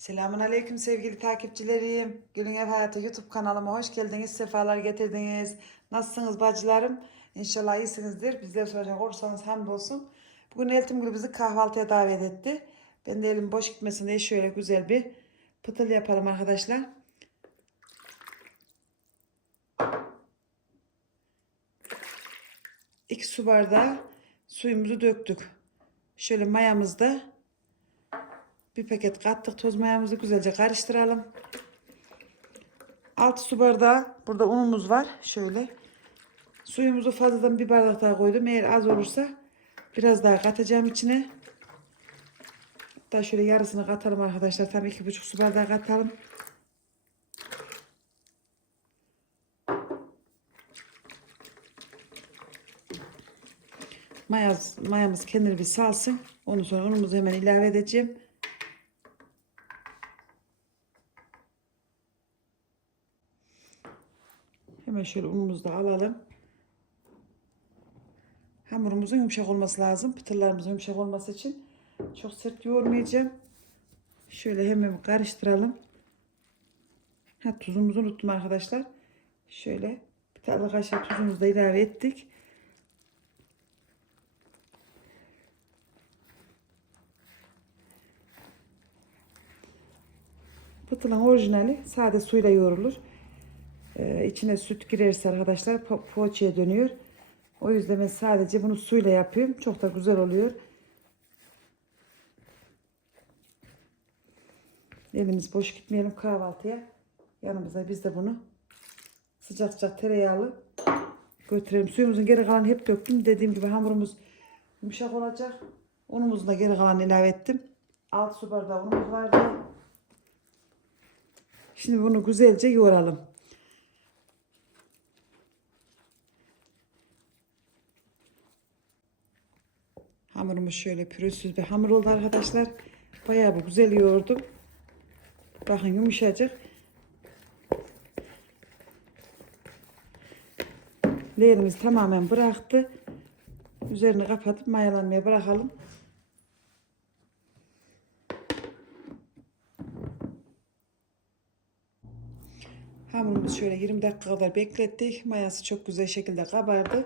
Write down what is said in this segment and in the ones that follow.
Selamun Aleyküm sevgili takipçilerim. Gülün Ev Hayatı YouTube kanalıma hoş geldiniz. Sefalar getirdiniz. Nasılsınız bacılarım? İnşallah iyisinizdir. Bizler soracak olursanız hamdolsun. Bugün Eltim Gül bizi kahvaltıya davet etti. Ben de elim boş gitmesin diye şöyle güzel bir pıtıl yapalım arkadaşlar. İki su bardağı suyumuzu döktük. Şöyle mayamızda bir paket kattık. Toz mayamızı güzelce karıştıralım. 6 su bardağı burada unumuz var. Şöyle. Suyumuzu fazladan bir bardak daha koydum. Eğer az olursa biraz daha katacağım içine. Hatta şöyle yarısını katalım arkadaşlar. Tam iki buçuk su bardağı katalım. Mayaz, mayamız kendini bir salsın. Ondan sonra unumuzu hemen ilave edeceğim. Hemen şöyle unumuzu da alalım. Hamurumuzun yumuşak olması lazım. Pıtırlarımızın yumuşak olması için. Çok sert yoğurmayacağım. Şöyle hemen karıştıralım. Ha, tuzumuzu unuttum arkadaşlar. Şöyle bir tane kaşık tuzumuzu da ilave ettik. Pıtılın orijinali sade suyla yoğrulur. Ee, içine süt girerse arkadaşlar po poğaçaya dönüyor. O yüzden ben sadece bunu suyla yapıyorum. Çok da güzel oluyor. Elimiz boş gitmeyelim kahvaltıya. Yanımıza biz de bunu sıcak sıcak tereyağlı götürelim. Suyumuzun geri kalanını hep döktüm. Dediğim gibi hamurumuz yumuşak olacak. Unumuzun da geri kalanını ilave ettim. 6 su bardağı unumuz vardı. Şimdi bunu güzelce yoğuralım. Hamurumuz şöyle pürüzsüz bir hamur oldu arkadaşlar. Bayağı bir güzel yoğurdum. Bakın yumuşacık. Leğenimiz tamamen bıraktı. Üzerini kapatıp mayalanmaya bırakalım. Hamurumuzu şöyle 20 dakika kadar beklettik. Mayası çok güzel şekilde kabardı.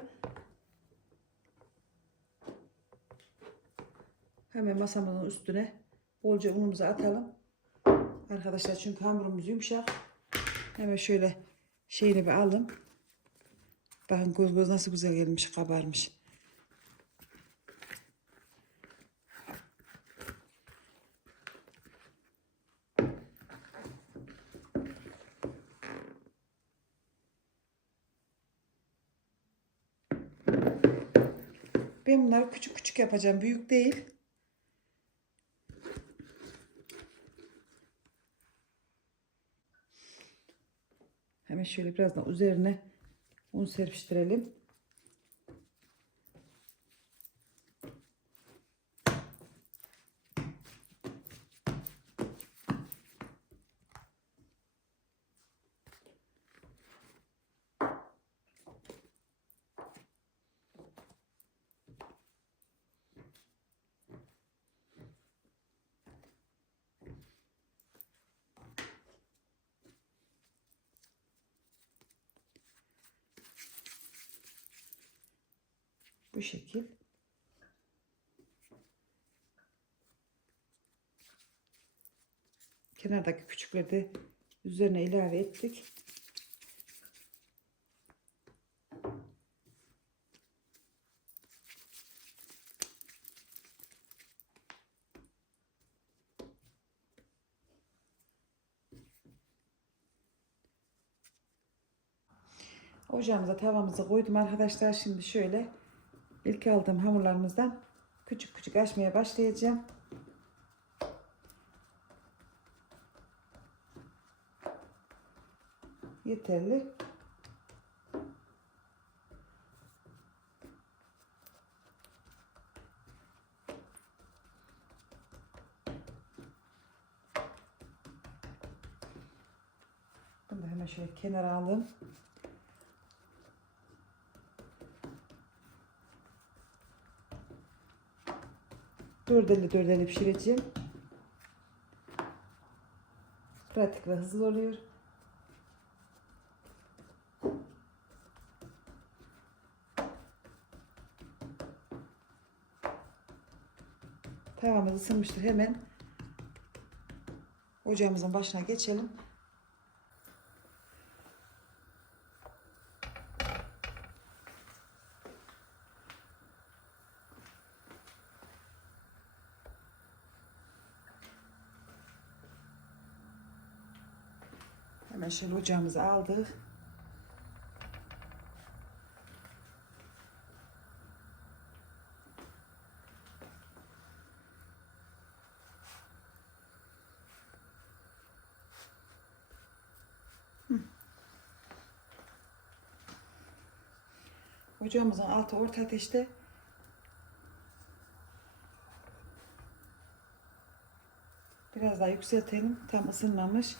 Hemen masamızın üstüne bolca unumuzu atalım. Arkadaşlar çünkü hamurumuz yumuşak. Hemen şöyle şeyini bir alın. Bakın göz göz nasıl güzel gelmiş, kabarmış. Ben bunları küçük küçük yapacağım. Büyük değil. Hemen şöyle birazdan üzerine un serpiştirelim. Bu şekil. Kenardaki küçükleri de üzerine ilave ettik. Ocağımıza tavamızı koydum arkadaşlar. Şimdi şöyle İlk aldığım hamurlarımızdan küçük küçük açmaya başlayacağım. Yeterli. Bunu hemen şöyle kenara alalım. Dördeli dördeli pişireceğim. Pratik ve hızlı oluyor. Tavamız ısınmıştır. Hemen ocağımızın başına geçelim. Hemen şöyle ocağımızı aldık. Ocağımızın altı orta ateşte. Biraz daha yükseltelim. Tam ısınmamış.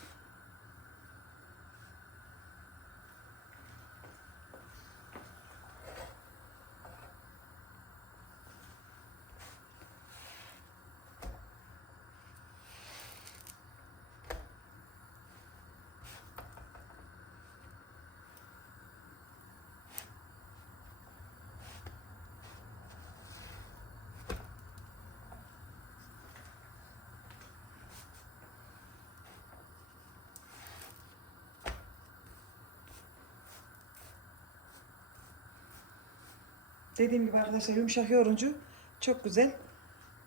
Dediğim gibi arkadaşlar yumuşak yoğuruncu çok güzel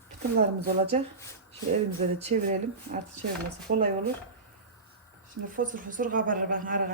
pıtırlarımız olacak. Şöyle elimize de çevirelim. Artık çevirmesi kolay olur. Şimdi fosur fosur kabarır bakın ara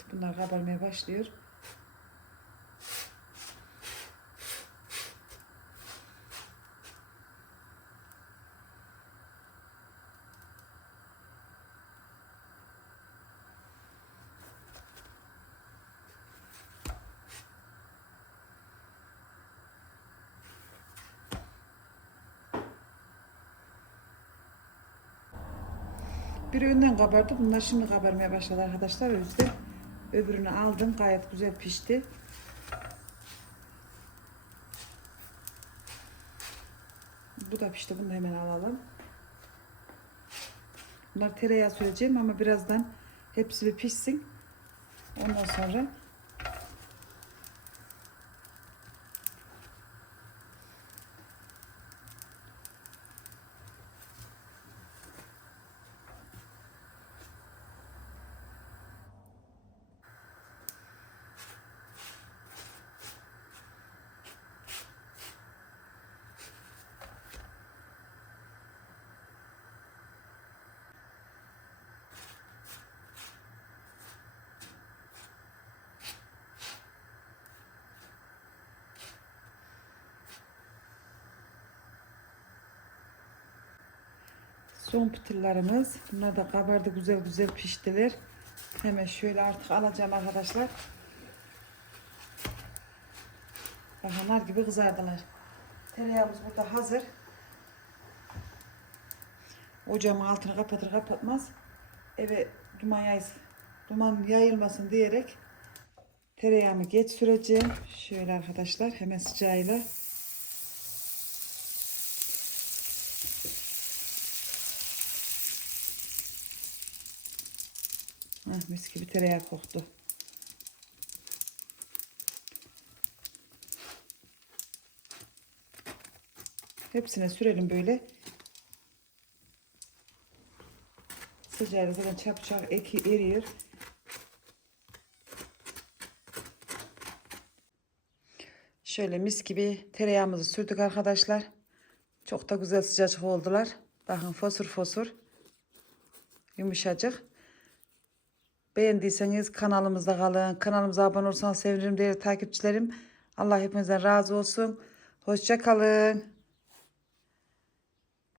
Evet bunlar kabarmaya başlıyor. Biri önden kabardı. Bunlar şimdi kabarmaya başladı arkadaşlar. O öbürünü aldım. Gayet güzel pişti. Bu da pişti. Bunu da hemen alalım. Bunlar tereyağı süreceğim ama birazdan hepsi bir pişsin. Ondan sonra Son pıtırlarımız. Bunlar da kabardı güzel güzel piştiler. Hemen şöyle artık alacağım arkadaşlar. Bakın nar gibi kızardılar. Tereyağımız burada hazır. Ocağımın altını kapatır kapatmaz eve duman yaysın. Duman yayılmasın diyerek tereyağımı geç süreceğim. Şöyle arkadaşlar hemen sıcağıyla Ah, mis gibi tereyağı koktu. Hepsine sürelim böyle. Sıcağıyla zaten çabucak eki eriyor. Şöyle mis gibi tereyağımızı sürdük arkadaşlar. Çok da güzel sıcacık oldular. Bakın fosur fosur. Yumuşacık. Beğendiyseniz kanalımızda kalın. Kanalımıza abone olursanız sevinirim değerli takipçilerim. Allah hepinizden razı olsun. Hoşça kalın.